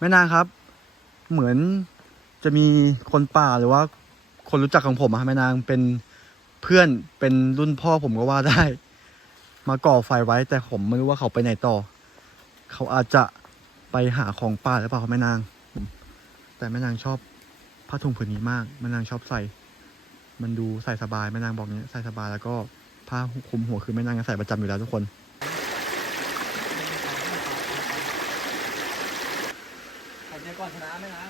แม่นางครับ เหมือนจะมีคนป่าหรือว่า คนรู้จักของผมอะแม่นางเป็นเพื่อนเป็นรุ่นพ่อผมก็ว่าได้ มาก่อไฟไว้ แต่ผมไม่รู้ว่าเขาไปไหนต่อ เขาอาจจะไปหาของป่าหรือเปล่าแม่นาง แต่แม่นางชอบผ้าถุงผืนนี้มากแม่นางชอบใส่ มันดูใส่สบายแม่นางบอกเนี้ยใส่สบายแล้วก็ผ้าคลุมหัวคือแม่นางใส่ประจำอยู่แล้วทุกคน ใครจะก่อนชนะไหมนะ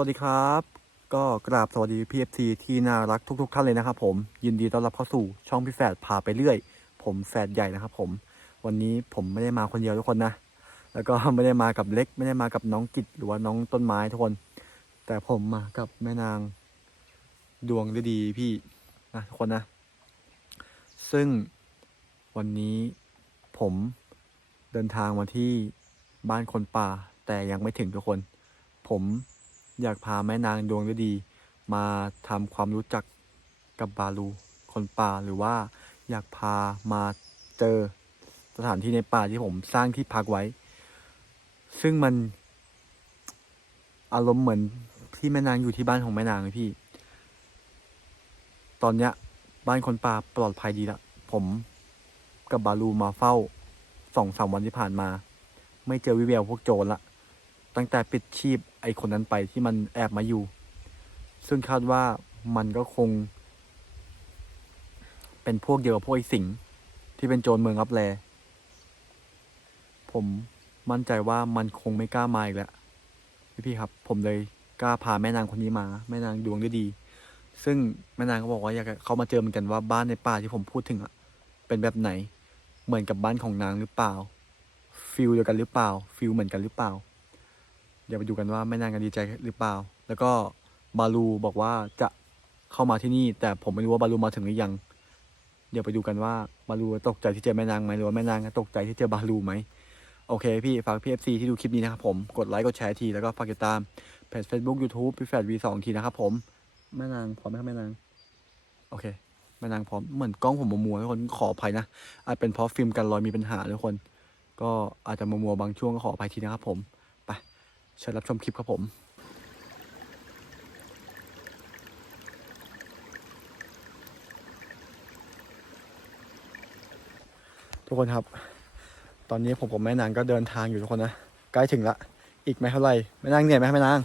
สวัสดีครับ ก็กราบสวัสดีพีเอฟซีที่น่ารักทุก ๆ ท่านเลยนะครับผมยินดีต้อนรับเข้าสู่ช่องพี่แฝดพาไปเรื่อย ผมแฝดใหญ่นะครับผม วันนี้ผมไม่ได้มาคนเดียวทุกคนนะ แล้วก็ไม่ได้มากับเล็ก ไม่ได้มากับน้องกิจหรือว่าน้องต้นไม้ทุกคน แต่ผมมากับแม่นางดวงฤดีพี่นะทุกคนนะ ซึ่งวันนี้ผมเดินทางมาที่บ้านคนป่า แต่ยังไม่ถึงทุกคน ผม อยากพาแม่นางดวงฤดี มาทำความรู้จักกับบาลูคนป่าหรือว่าอยากพามาเจอสถานที่ในป่าที่ผมสร้างที่พักไว้ ซึ่งมันอารมณ์เหมือนที่แม่นางอยู่ที่บ้านของแม่นางเลยพี่ ตอนเนี้ย บ้านคนป่าปลอดภัยดีละผมกับบาลูมาเฝ้าสองสามวันที่ผ่านมา ไม่เจอวิแววพวกโจรละ ตั้งแต่ปิดชีพไอคนนั้นไปที่มันแอบมาอยู่ ซึ่งคาดว่ามันก็คง เป็นพวกเดียวกับพวกไอสิงห์ที่เป็นโจรเมืองรับแลผมมั่นใจว่ามันคงไม่กล้ามาอีกแล้วพี่พี่ครับ ผมเลยกล้าพาแม่นางคนนี้มา แม่นางดวงฤดี ซึ่งแม่นางก็บอกว่าอยากเขามาเจอเหมือนกันว่าบ้านในป่าที่ผมพูดถึงอะเป็นแบบไหน เหมือนกับบ้านของนางหรือเปล่าฟิลเดียวกันหรือเปล่าฟิลเหมือนกันหรือเปล่า เดี๋ยวไปดูกันว่าแม่นางกันดีใจหรือเปล่า แล้วก็บาลูบอกว่าจะเข้ามาที่นี่ แต่ผมไม่รู้ว่าบาลูมาถึงหรือยัง เดี๋ยวไปดูกันว่าบาลูตกใจที่เจอแม่นางไหมหรือว่าแม่นางตกใจที่เจอบาลูไหมโอเคพี่ฝากพี่เอฟซีที่ดูคลิปนี้นะครับผมกดไลค์กดแชร์ทีแล้วก็ฝากติดตามเพจ Facebook YouTube พี่แฟดวีสองทีนะครับผมแม่นางพร้อมไหมครับแม่นางโอเคแม่นางพร้อมเหมือนกล้องผมมัวๆทุกคนขออภัยนะอาจเป็นเพราะฟิล์มกันรอยมีปัญหาทุกคน ก็อาจจะมัวๆบางช่วงก็ขออภัยทีนะครับผมไป เชิญรับชมคลิปครับผมทุกคนครับ ตอนนี้ผมกับแม่นางก็เดินทางอยู่ทุกคนนะ ใกล้ถึงละ อีกไม่เท่าไหร่แม่นางเหนื่อยไหมแม่นาง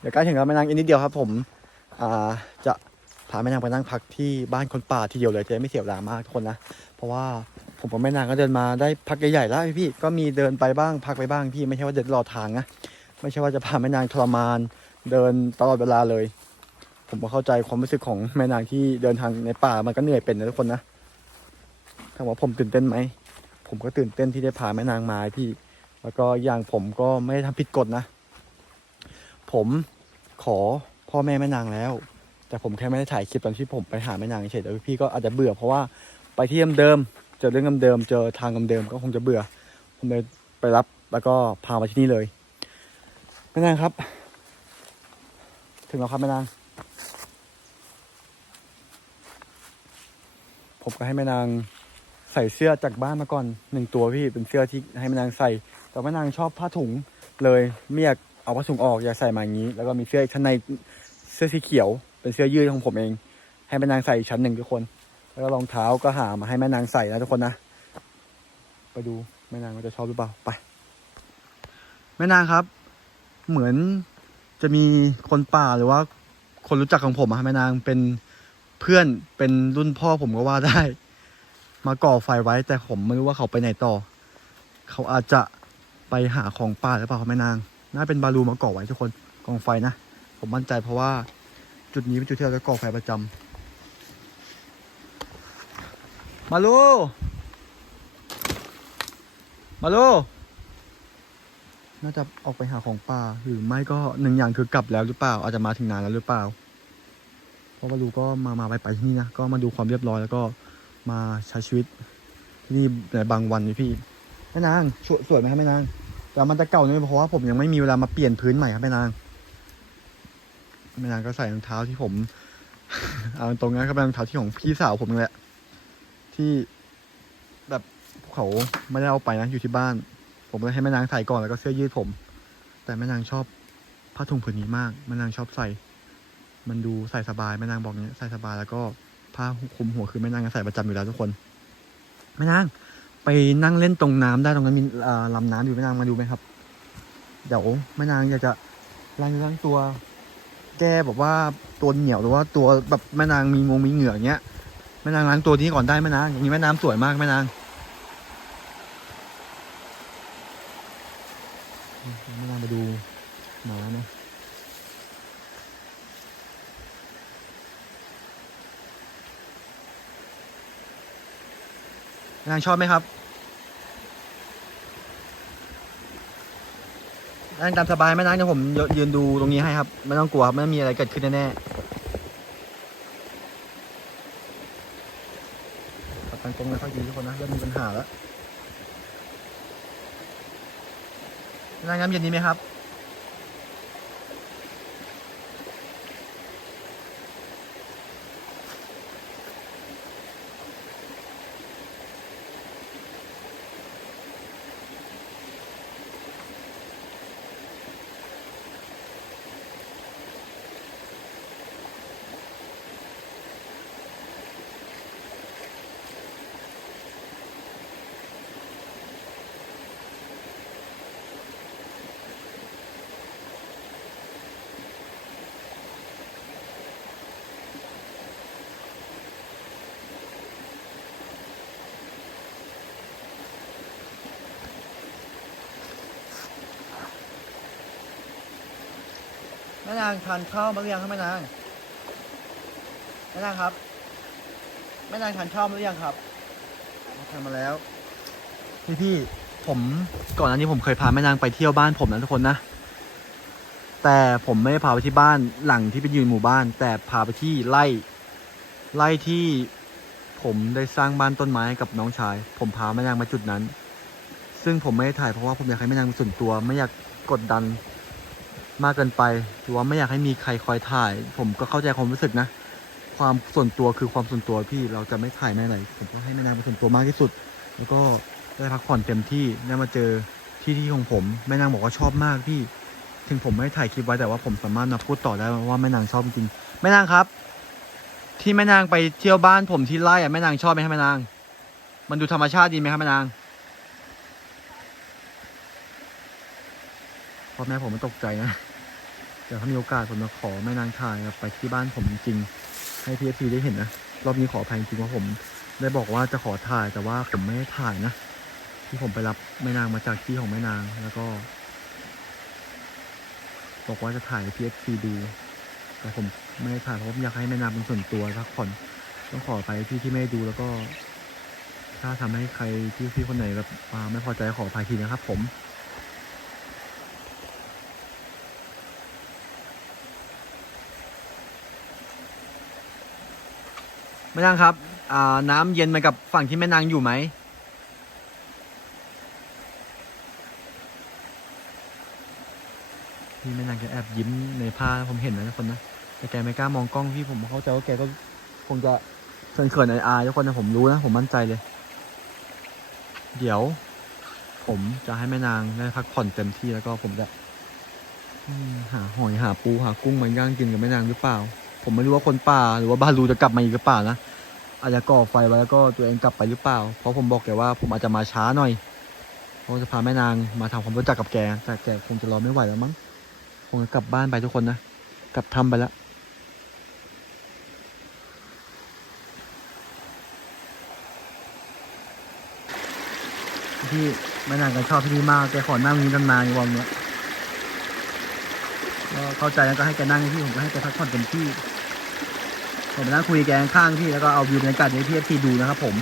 เดี๋ยวใกล้ถึงแล้วแม่นางอีกนิดเดียวครับ ผมอ่าจะพาแม่นางไปนั่งพักที่บ้านคนป่าทีเดียวเลยจะได้ไม่เสียเวลามากทุกคนนะ เพราะว่า ผมกับแม่นางก็เดินมาได้พักใหญ่ๆแล้วพี่ก็มีเดินไปบ้างพักไปบ้างพี่ไม่ใช่ว่าเดินตลอดทางนะไม่ใช่ว่าจะพาแม่นางทรมาน เดินตลอดเวลาเลย ผมก็เข้าใจความรู้สึกของแม่นางที่เดินทางในป่ามันก็เหนื่อยเป็นนะทุกคนนะถามว่าผมตื่นเต้นไหมผมก็ตื่นเต้นที่ได้พาแม่นางมาพี่ แล้วก็อย่างผมก็ไม่ได้ทำผิดกฎนะ ผมขอพ่อแม่แม่นางแล้ว แต่ผมแค่ไม่ได้ถ่ายคลิปตอนที่ผมไปหาแม่นางเฉยแต่พี่ก็อาจจะเบื่อเพราะว่าไปที่เดิม เจอเรื่องเดิมๆเจอทางเดิมๆก็คงจะเบื่อ ผมเลยไปรับแล้วก็พามาที่นี่เลยแม่นางครับ ถึงแล้วครับแม่นาง ผมก็ให้แม่นางใส่เสื้อจากบ้านมาก่อนหนึ่งตัวพี่เป็นเสื้อที่ให้แม่นางใส่ แต่แม่นางชอบผ้าถุงเลยไม่อยากเอาผ้าถุงออกอยากใส่มาอย่างนี้ แล้วก็มีเสื้ออีกชั้นในเสื้อสีเขียว เป็นเสื้อยืดของผมเอง ให้แม่นางใส่อีกชั้นหนึ่งทุกคน แล้วก็รองเท้าก็หามาให้แม่นางใส่นะทุกคนนะ ไปดูแม่นางว่าจะชอบหรือเปล่าไป แม่นางครับ เหมือนจะมีคนป่าหรือว่า คนรู้จักของผมอะแม่นางเป็นเพื่อนเป็นรุ่นพ่อผมก็ว่าได้ มาก่อไฟไว้ แต่ผมไม่รู้ว่าเขาไปไหนต่อ เขาอาจจะไปหาของป่าหรือเปล่าแม่นาง น่าเป็นบาลูมาก่อไว้ทุกคนกองไฟนะ ผมมั่นใจเพราะว่าจุดนี้เป็นจุดที่เราจะก่อไฟประจำ มาลูมาลูน่าจะออกไปหาของป่าหรือไม่ก็หนึ่งอย่างคือกลับแล้วหรือเปล่า อาจจะมาถึงนานแล้วหรือเปล่า เพราะว่าลูก็มามาไปไปที่นี่นะก็มาดูความเรียบร้อยแล้วก็มาใช้ชีวิตที่นี่ในบางวันนี่พี่แม่นางสวยสวยไหมครับแม่นางแต่มันจะเก่าหน่อยเพราะว่าผมยังไม่มีเวลามาเปลี่ยนพื้นใหม่ครับแม่นางแม่นางก็ใส่รองเท้าที่ผมเอาตรงนั้นก็เป็นรองเท้าที่ของพี่สาวผมนั่แหละ ที่แบบเขาไม่ได้เอาไปนะอยู่ที่บ้าน ผมเลยให้แม่นางใส่ก่อนแล้วก็เสื้อยืดผม แต่แม่นางชอบผ้าถุงผืนนี้มากแม่นางชอบใส่ มันดูใส่สบายแม่นางบอกเนี้ยใส่สบายแล้วก็ผ้าคลุมหัวคือแม่นางก็ใส่ประจำอยู่แล้วทุกคนแม่นางไปนั่งเล่นตรงน้ำได้ตรงนั้นมีอ่าลำน้ำอยู่แม่นางมาดูไหมครับ เดี๋ยวแม่นางอยากจะล้างล้างตัว แก้แบบว่าตัวเหนียวหรือว่าตัวแบบแม่นางมีงงมีเหงื่อเงี้ย ม่นางล้างตัวนี้ก่อนได้แม่นางอย่างนี้แม่น้ำสวยมากแม่นางแม่นางมาดูหมานะแม่นางชอบไหมครับนั่งตามสบายไหม่นั่งเดี๋ยวผมยืนดูตรงนี้ให้ครับ ไม่ต้องกลัวไม่มีอะไรเกิดขึ้นแน่ๆ ตันตรงไม่ค่อยดีทุกคนนะเริ่มมีปัญหาแล้วนั่งามเย็นดีไหมครับ นางทานข้าวมาหรือยังครับแม่นางแม่นางครับแม่นางทานข้าวมาหรือยังครับทานมาแล้ว พี่พี่ผมก่อนอันนี้ผมเคยพาแม่นางไปเที่ยวบ้านผมนะทุกคนนะ แต่ผมไม่ได้พาไปที่บ้านหลังที่เป็นยืนหมู่บ้าน แต่พาไปที่ไร่ไร่ที่ผมได้สร้างบ้านต้นไม้กับน้องชาย ผมพาแม่นางมาจุดนั้น ซึ่งผมไม่ได้ถ่ายเพราะว่าผมอยากให้แม่นางเป็นส่วนตัวไม่อยากกดดัน มากเกินไปหรือว่าไม่อยากให้มีใครคอยถ่าย ผมก็เข้าใจความรู้สึกนะ ความส่วนตัวคือความส่วนตัวพี่เราจะไม่ถ่ายไม่อะไรผมก็ให้แม่นางเป็นส่วนตัวมากที่สุด แล้วก็ได้พักผ่อนเต็มที่ได้มาเจอที่ที่ของผมแม่นางบอกว่าชอบมากพี่ ถึงผมไม่ถ่ายคลิปไว้แต่ว่าผมสามารถมาพูดต่อได้ว่าแม่นางชอบจริงแม่นางครับ ที่แม่นางไปเที่ยวบ้านผมที่ไร่อะแม่นางชอบไหมครับแม่นาง มันดูธรรมชาติดีไหมครับแม่นางพ่อแม่ผมไม่ตกใจนะ เดี๋ยวถ้ามีโอกาสผมจะขอแม่นางถ่ายไปที่บ้านผมจริงให้พีเอพีได้เห็นนะรอบนี้ขออภัยจริงว่าผม ได้บอกว่าจะขอถ่ายแต่ว่าผมไม่ได้ถ่ายนะที่ผมไปรับแม่นางมาจากที่ของแม่นางแล้วก็ บอกว่าจะถ่ายพีเอพีดูแต่ผมไม่ได้ถ่ายเพราะผมอยากให้แม่นางเป็นส่วนตัวพักผ่อนต้องขอไปที่ที่ไม่ดูแล้วก็ ถ้าทำให้ใครที่พี่คนไหนแบบอ่าไม่พอใจขออภัยทีนะครับผม แม่นางครับอ่าน้ำเย็นมากับฝั่งที่แม่นางอยู่ไหม พี่แม่นางแกแอบยิ้มในผ้าผมเห็นนะทุกคนนะ แต่แกไม่กล้ามองกล้องพี่ผมเข้าใจว่าแกก็คงจะเขินๆอายๆทุกคนนะผมรู้นะผมมั่นใจเลย เดี๋ยว ผมจะให้แม่นางได้พักผ่อนเต็มที่แล้วก็ผมจะอืมหาหอยหาปูหากุ้งมาย่างกินกับแม่นางหรือเปล่า ผมไม่รู้ว่าคนป่าหรือว่าบาลูจะกลับมาอีกหรือเปล่านะอาจจะก่อไฟไว้แล้วก็ตัวเองกลับไปหรือเปล่า เพราะผมบอกแกว่าผมอาจจะมาช้าหน่อยเพราะจะพาแม่นางมาทำความรู้จักกับแก แต่แกคงจะรอไม่ไหวแล้วมั้งคงจะกลับบ้านไปทุกคนนะกลับทำไปแล้วที่แม่นางก็ชอบที่นี่มากแกขอนั่งนี้นานๆวันเนี้ยก็เข้าใจแล้วก็ให้แกนั่งที่ผมก็ให้แกพักผ่อนเต็มที่ ผมไปนั่งคุยแกงข้างที่แล้วก็เอาวิวบรรยากาศในที่ที่ดูนะครับผม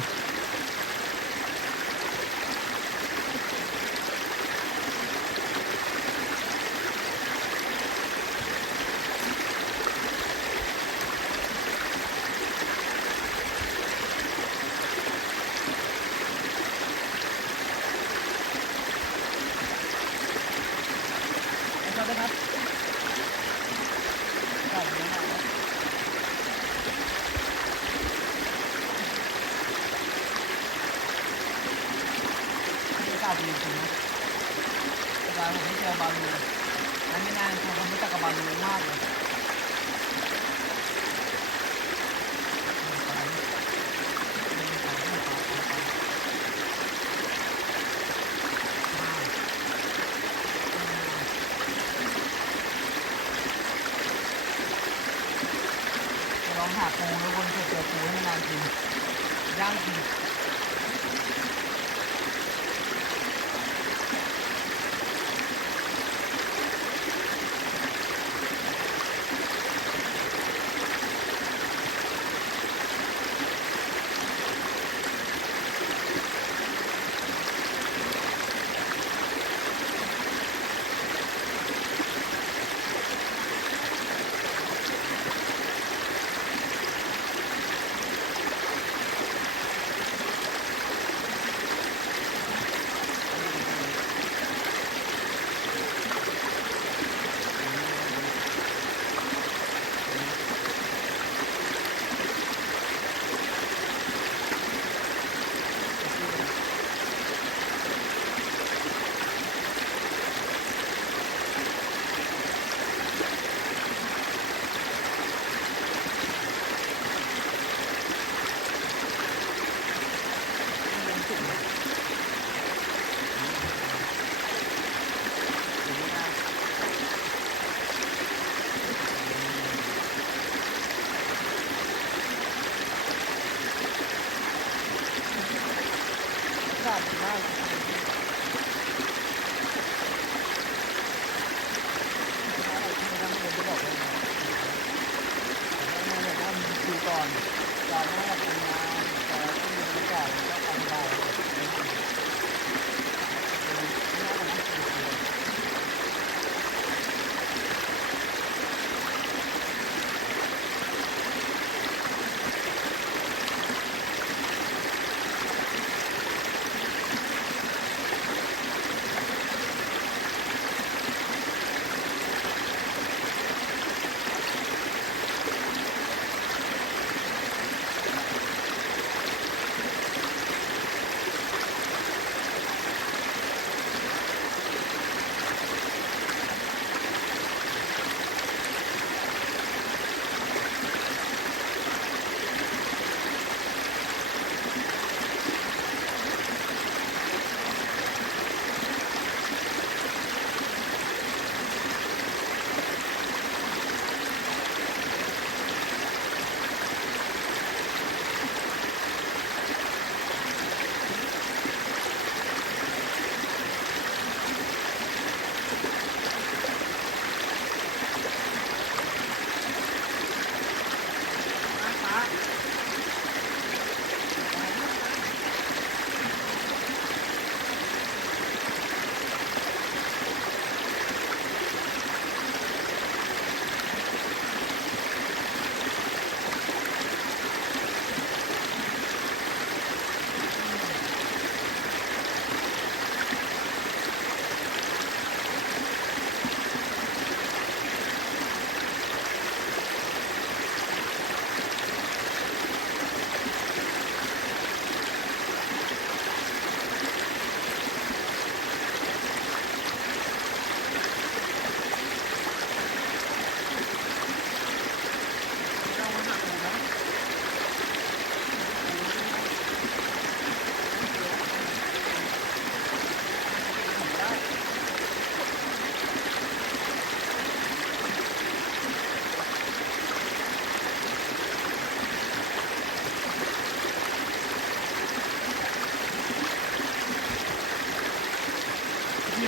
ผมไม่เจอบาลูนั้นไม่นานผมรู้จักกับบาลูมากเลย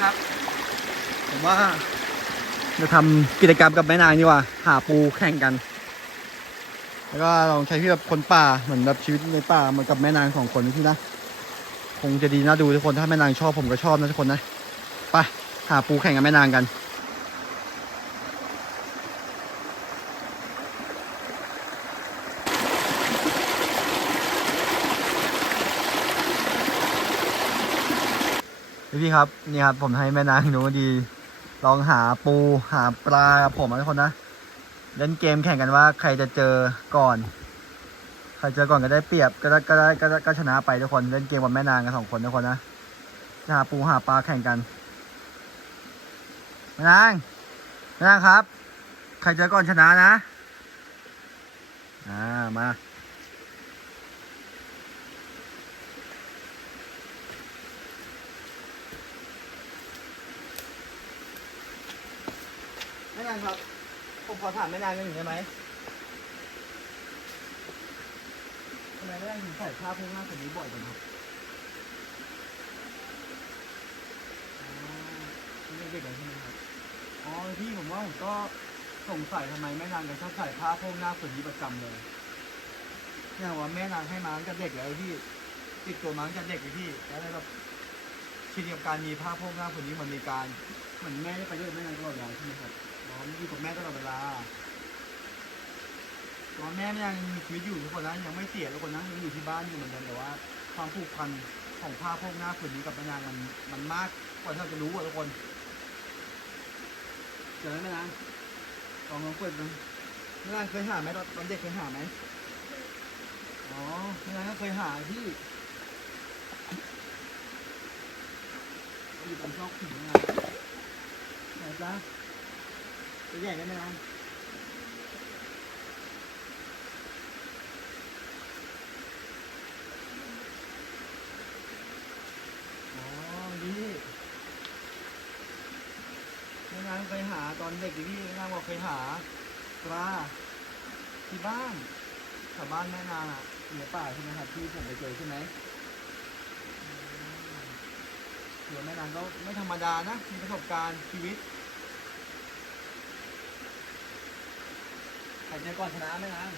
ครับ ผมว่า จะทำกิจกรรมกับแม่นางดีกว่า หาปูแข่งกัน แล้วก็ลองใช้ชีวิตแบบคนป่าเหมือนแบบชีวิตในป่าเหมือนกับแม่นางสองคนที่นะคงจะดีน่าดูทุกคนถ้าแม่นางชอบผมก็ชอบนะทุกคนนะไปหาปูแข่งกับแม่นางกัน พี่ครับนี่ครับผมให้แม่นางดูดี ลองหาปูหาปลากับผมนะทุกคนนะเล่นเกมแข่งกันว่าใครจะเจอก่อน ใครเจอก่อนก็ได้เปรียบก็ได้ก็ได้ก็ได้ก็ชนะไปทุกคนเล่นเกมกับแม่นางกันสองคนทุกคนนะหาปูหาปลาแข่งกันแม่นางแม่นางครับ ใครเจอก่อนชนะนะอ่ามา แม่นครับ ผมขอถามแม่นางอย่างหนึ่งได้ไหมทำไมแม่นางถึงใส่ผ้าพุ่งหน้าแบบนี้บ่อยจังครับอ๋อนี่เด็กๆเลยใช่ไหมครับ อ๋อพี่ผมว่าผมก็สงสัยทำไมแม่นางถึงชอบใส่ผ้าโพกหน้าแบบนี้ประจำเลยเนี่ยว่าแม่นางให้มาตั้งแต่เด็กเลยพี่ ติดตัวมาตั้งแต่เด็กเลยพี่ แล้วแบบชินกับการมีผ้าโพกหน้าแบบนี้เหมันมีการ เหมือนแม่ได้ไปด้วยแม่นางตลอดเวลาใช่ไหมครับ องอยู่กับแม่ตลอดเวลาตอนแม่ยังมีชีวิตอยู่ทุกคนนะยังไม่เสียทุกคนนะยังอยู่ที่บ้านอยู่เหมือนกันแต่ว่า ความผูกพันของผ้าโพกหน้าผืนนี้กับแม่นางมันมันมากกว่าที่เราจะรู้อะทุกคนเจอไหมแม่นางลองลองเปิดดูแม่นางเคยหาไหมตอนเด็กเคยหาไหมอ๋อแม่นางก็เคยหาที่อยู่ตรงซอกหินนะไหนจ๊ะ ตัวใหญ่ได้ไหมนะอ๋อดีแม่นางเคยหาตอนเด็กดิพี่แม่นางบอกเคยหาปลาที่บ้านแถวบ้านแม่นางอะอยู่ในป่าใช่ไหมครับที่ผมไปเจอใช่ไหมอืมถือว่าแม่นางก็ไม่ธรรมดานะมีประสบการณ์ชีวิต ใคร เจอก่อนชนะไม่นาน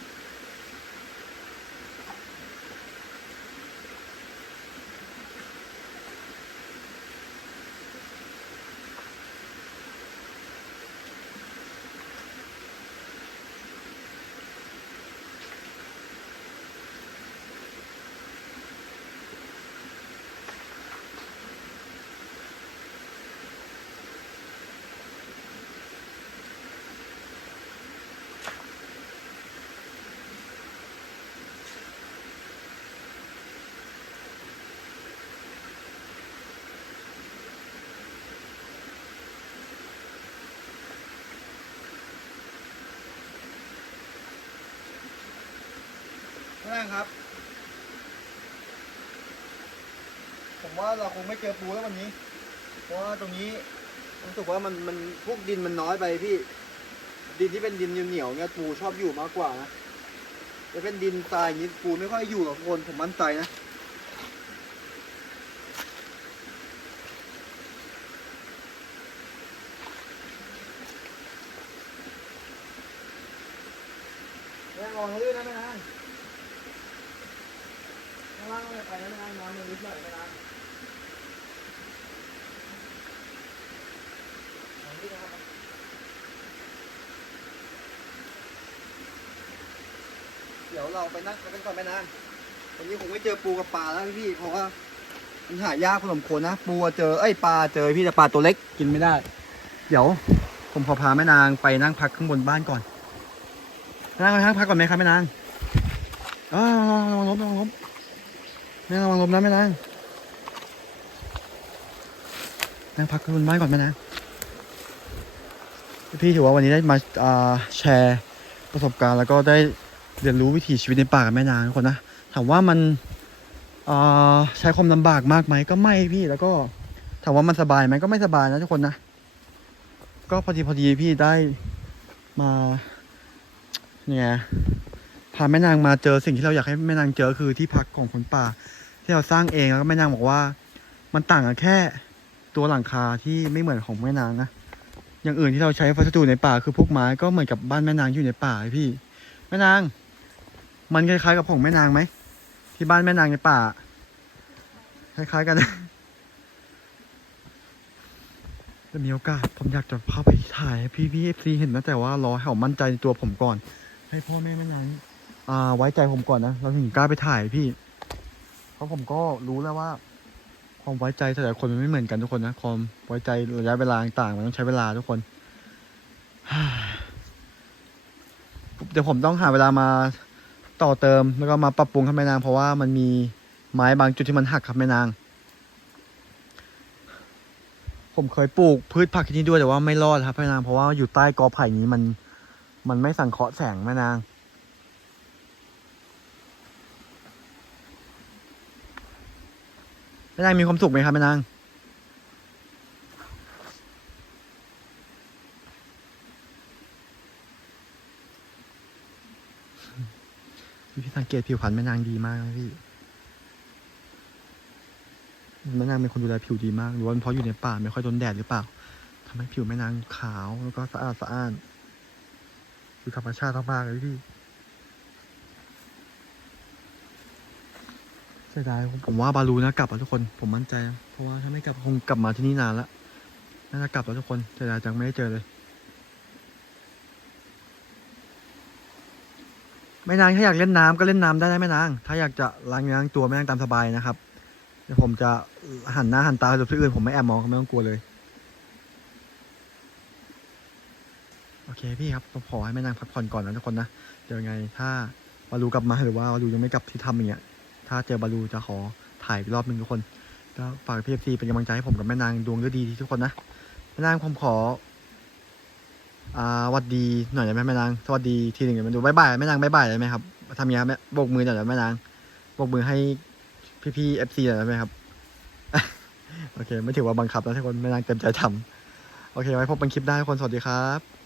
ะแม่ครับ ผมว่าเราคงไม่เจอปูแล้ววันนี้ เพราะว่าตรงนี้รู้สึกว่ามันมันพวกดินมันน้อยไปพี่ ดินที่เป็นดินเหนียวๆเนี่ยปูชอบอยู่มากกว่านะจะเป็นดินทรายอย่างนี้ปูไม่ค่อยอยู่หรอกทุกคนผมมั่นใจนะ แม่งระวังลื่นนะแม่นาง ข้างล่างไม่ไปนะนอนในลิฟต์หน่อยแม่นะเดี๋ยวเราไปนั่งกันก่อนแม่นางวันนี้ผมไม่เจอปูกับปลาแล้วพี่เพราะว่ามันหายากพอสมควรนะ ปูอะเจอเอ้ยปลาเจอพี่แต่ปลาตัวเล็กกินไม่ได้ เดี๋ยว ผมขอพาแม่นางไปนั่งพักข้างบนบ้านก่อนนั่งนั่งพักก่อนไหมครับแม่นางอ้าวระวังล้มระวังล้ม แม่ระวังลมนะแม่นางนั่งพักบนบ้ก่อนแม่นางพี่ถือว่าวันนี้ได้มาาแชร์ประสบการณ์ แล้วก็ได้เรียนรู้วิถีชีวิตในป่ากับแม่นางทุกคนนะถามว่ามันใช้ความลำบากมากไหมก็ไม่พี่แล้วก็ถามว่ามันสบายไหมก็ไม่สบายนะทุกคนนะ ก็พอดีพอดีพี่ได้มาเนี่ยพาแม่นางมาเจอสิ่งที่เราอยากให้แม่นางเจอคือที่พักของคนป่า ที่เราสร้างเองแล้วก็แม่นางบอกว่า มันต่างกันแค่ตัวหลังคาที่ไม่เหมือนของแม่นางนะอย่างอื่นที่เราใช้วัสดุในป่าคือพวกไม้ก็เหมือนกับบ้านแม่นางอยู่ในป่าพี่ แม่นาง มันคล้ายๆกับของแม่นางไหมที่บ้านแม่นางในป่า คล้ายๆกันจะมีโอกาสผมอยากจะเข้าไปถ่ายพี่พี่เอฟซีเห็นนะแต่ว่ารอให้เขามั่นใจในตัวผมก่อน ให้พ่อแม่แม่นางอ่าไว้ใจผมก่อนนะเราถึงกล้าไปถ่ายพี่ เพราะผมก็รู้แล้วว่า ความไว้ใจแต่ละคนมันไม่เหมือนกันทุกคนนะความไว้ใจระยะเวลาต่างๆมันต้องใช้เวลาทุกคนเดี๋ยวผมต้องหาเวลามาต่อเติมแล้วก็มาปรับปรุงครับแม่นางเพราะว่ามันมีไม้บางจุดที่มันหักครับแม่นาง ผมเคยปลูกพืชผักที่นี่ด้วยแต่ว่าไม่รอดครับแม่นางเพราะว่าอยู่ใต้กอไผ่นี้มัน มันไม่สังเคราะห์แสงแม่นาง ม่นางมีความสุขไหมครับแม่นาง พี่สังเกตผิวพรรณแม่นางดีมากนะพี่แม่นางเป็นคนดูแลผิวดีมากหรือว่าเพราะอยู่ในป่าไม่ค่อยโดนแดดหรือเปล่าทำให้ผิวแม่นางขาวแล้วก็สะอาดสะอ้านคือธรรมชาติมากๆเลยพี่ สียดายผมว่าบาลูนะกลับแล้วทุกคนผมมั่นใจ เพราะว่าถ้าไม่กลับคงกลับมาที่นี่นานละน่าจะกลับแล้วทุกคนเสียดายจังไม่ได้เจอเลย แม่นางถ้าอยากเล่นน้ำก็เล่นน้ำได้นะแม่นาง ถ้าอยากจะล้างเนื้อล้างตัวแม่นางตามสบายนะครับเดี๋ยวผมจะหันหน้าหันตาไปดูที่อื่นผมไม่แอบมองไม่ต้องกลัวเลยโอเคพี่ครับผมขอให้แม่นางพักผ่อนก่อนนะทุกคนนะเดี๋ยวยังไงถ้าบาลูกลับมาหรือว่าบาลูยังไม่กลับที่ทำอย่างเงี้ย ถ้าเจอบาลูจะขอถ่ายอีกรอบหนึ่งทุกคนก็ฝากพี่เอฟซีเป็นกำลังใจให้ผมกับแม่นางดวงด้วยดีทุกคนนะแม่นางผมขออ่าสวัสดีหน่อยได้ไหมแม่นางสวัสดีทีหนึ่งเดี๋ยวมันดูบายบายแม่นางบายบายได้ไหมครับทำยังไงครับแม่โบกมือหน่อยได้ไหมแม่นางโบกมือให้พี่พี่เอฟซีหน่อยได้ไหมครับโอเค ไม่ถือว่าบังคับนะทุกคนแม่นางเต็มใจทำโอเคไว้พบกันคลิปหน้าทุกคนสวัสดีครับ